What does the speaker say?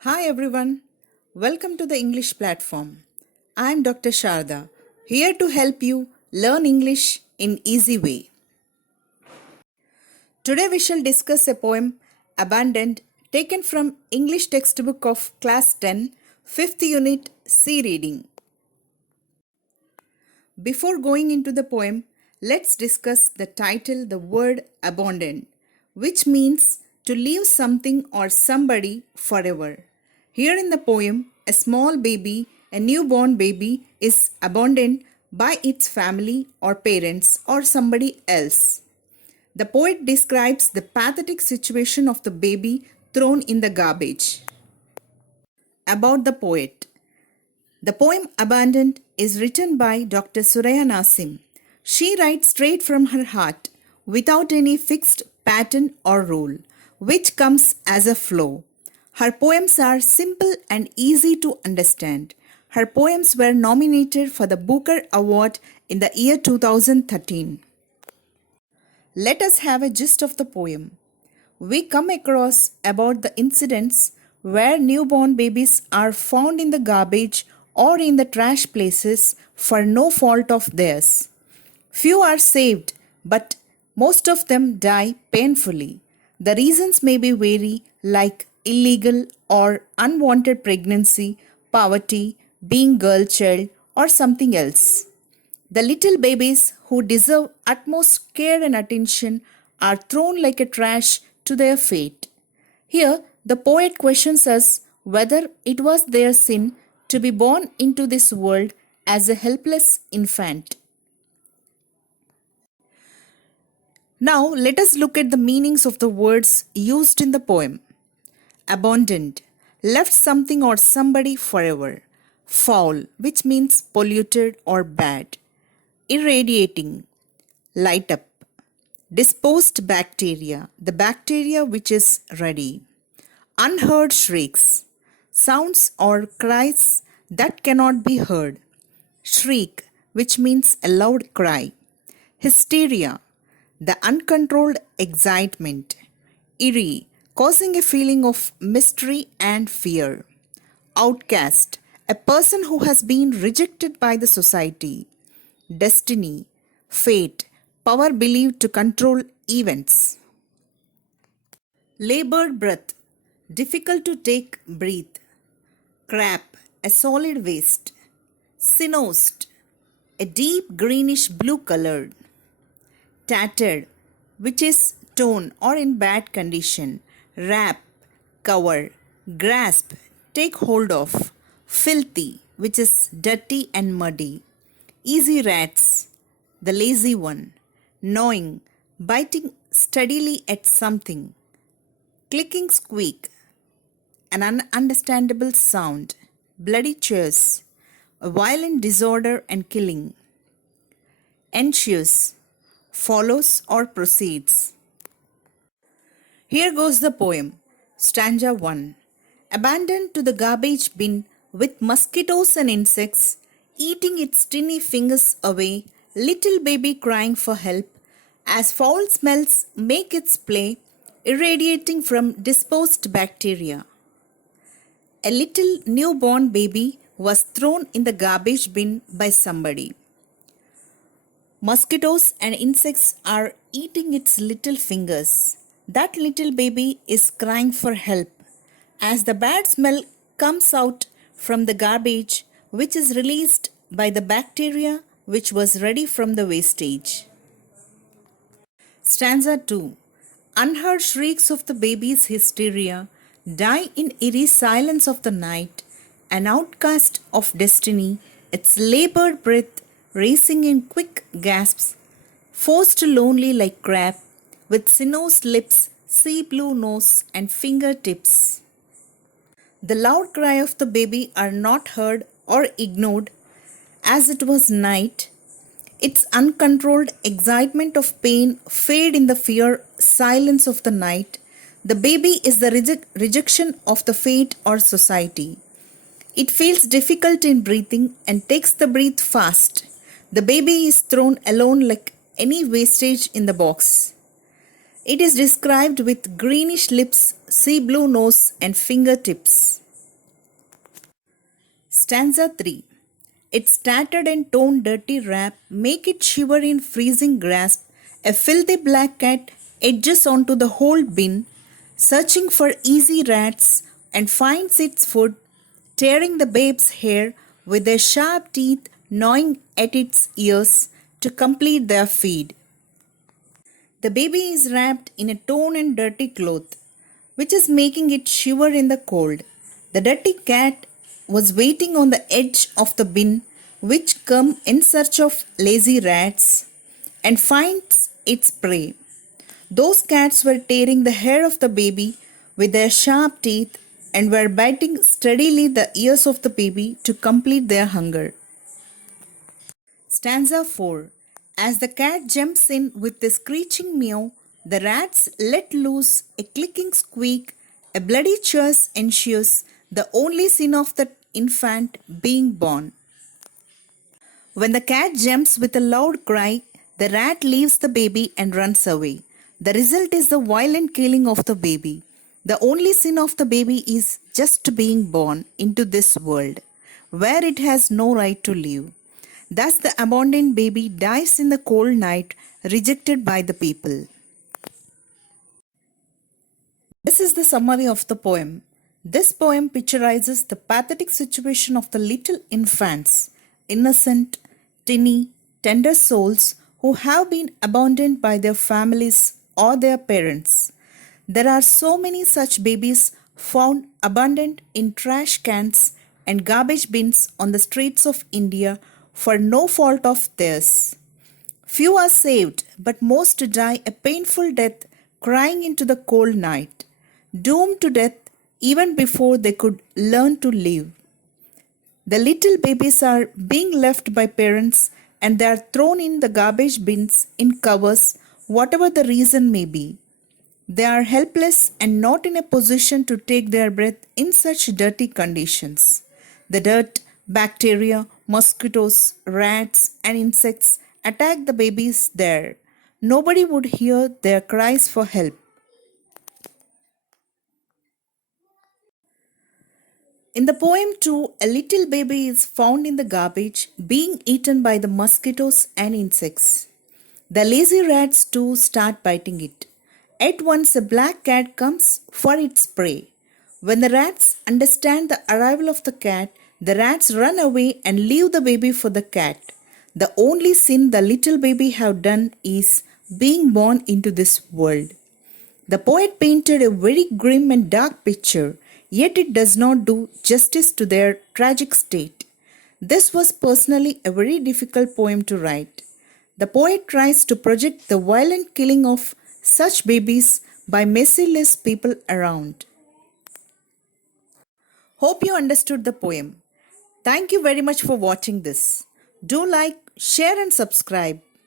Hi everyone, welcome to the English platform. I am Dr. Sharada, here to help you learn English in easy way. Today we shall discuss a poem Abandoned taken from English textbook of class 10, 5th unit C reading. Before going into the poem, let's discuss the title, the word abandoned, which means to leave something or somebody forever. Here in the poem, a small baby, a newborn baby, is abandoned by its family or parents or somebody else. The poet describes the pathetic situation of the baby thrown in the garbage. About the poet. The poem Abandoned is written by Dr. Suraya Nasim. She writes straight from her heart without any fixed pattern or rule, which comes as a flow. Her poems are simple and easy to understand. Her poems were nominated for the Booker Award in the year 2013. Let us have a gist of the poem. We come across about the incidents where newborn babies are found in the garbage or in the trash places for no fault of theirs. Few are saved, but most of them die painfully. The reasons may be vary, like illegal or unwanted pregnancy, poverty, being girl child, or something else. The little babies who deserve utmost care and attention are thrown like a trash to their fate. Here, the poet questions us whether it was their sin to be born into this world as a helpless infant. Now, let us look at the meanings of the words used in the poem. Abandoned, left something or somebody forever. Foul, which means polluted or bad. Irradiating, light up. Disposed bacteria, the bacteria which is ready. Unheard shrieks, sounds or cries that cannot be heard. Shriek, which means a loud cry. Hysteria, the uncontrolled excitement. Eerie, causing a feeling of mystery and fear. Outcast, a person who has been rejected by the society. Destiny, fate, power believed to control events. Labored breath, difficult to take breath. Crap, a solid waste. Sinosed, a deep greenish blue colored. Tattered, which is torn or in bad condition. Wrap, cover. Grasp, take hold of. Filthy, which is dirty and muddy. Easy rats, the lazy one. Gnawing, biting steadily at something. Clicking squeak, an ununderstandable sound. Bloody cheers, a violent disorder and killing. Ensues, follows or proceeds. Here goes the poem. Stanza 1. Abandoned to the garbage bin with mosquitoes and insects, eating its tiny fingers away, little baby crying for help, as foul smells make its play, irradiating from disposed bacteria. A little newborn baby was thrown in the garbage bin by somebody. Mosquitoes and insects are eating its little fingers. That little baby is crying for help as the bad smell comes out from the garbage, which is released by the bacteria which was ready from the wastage. Stanza 2. Unheard shrieks of the baby's hysteria die in eerie silence of the night, an outcast of destiny, its labored breath racing in quick gasps, forced lonely like crab, with sinuous lips, sea blue nose, and fingertips. The loud cry of the baby are not heard or ignored, as it was night. Its uncontrolled excitement of pain fade in the fear silence of the night. The baby is the rejection of the fate or society. It feels difficult in breathing and takes the breath fast. The baby is thrown alone like any wastage in the box. It is described with greenish lips, sea blue nose, and fingertips. Stanza 3. Its tattered and torn dirty wrap make it shiver in freezing grasp. A filthy black cat edges onto the whole bin, searching for easy rats, and finds its food, tearing the babe's hair with their sharp teeth gnawing at its ears to complete their feed. The baby is wrapped in a torn and dirty cloth, which is making it shiver in the cold. The dirty cat was waiting on the edge of the bin, which come in search of lazy rats and finds its prey. Those cats were tearing the hair of the baby with their sharp teeth and were biting steadily the ears of the baby to complete their hunger. Stanza 4. As the cat jumps in with a screeching meow, the rats let loose a clicking squeak, a bloody chase ensues, the only sin of the infant being born. When the cat jumps with a loud cry, the rat leaves the baby and runs away. The result is the violent killing of the baby. The only sin of the baby is just being born into this world, where it has no right to live. Thus, the abandoned baby dies in the cold night, rejected by the people. This is the summary of the poem. This poem picturizes the pathetic situation of the little infants, innocent, tiny, tender souls who have been abandoned by their families or their parents. There are so many such babies found abandoned in trash cans and garbage bins on the streets of India for no fault of theirs. Few are saved, but most die a painful death crying into the cold night, doomed to death even before they could learn to live. The little babies are being left by parents and they are thrown in the garbage bins in covers, whatever the reason may be. They are helpless and not in a position to take their breath in such dirty conditions. The dirt, bacteria, mosquitoes, rats, and insects attack the babies there. Nobody would hear their cries for help. In the poem too, a little baby is found in the garbage being eaten by the mosquitoes and insects. The lazy rats too start biting it. At once a black cat comes for its prey. When the rats understand the arrival of the cat, the rats run away and leave the baby for the cat. The only sin the little baby have done is being born into this world. The poet painted a very grim and dark picture, yet it does not do justice to their tragic state. This was personally a very difficult poem to write. The poet tries to project the violent killing of such babies by merciless people around. Hope you understood the poem. Thank you very much for watching this. Do like, share and subscribe.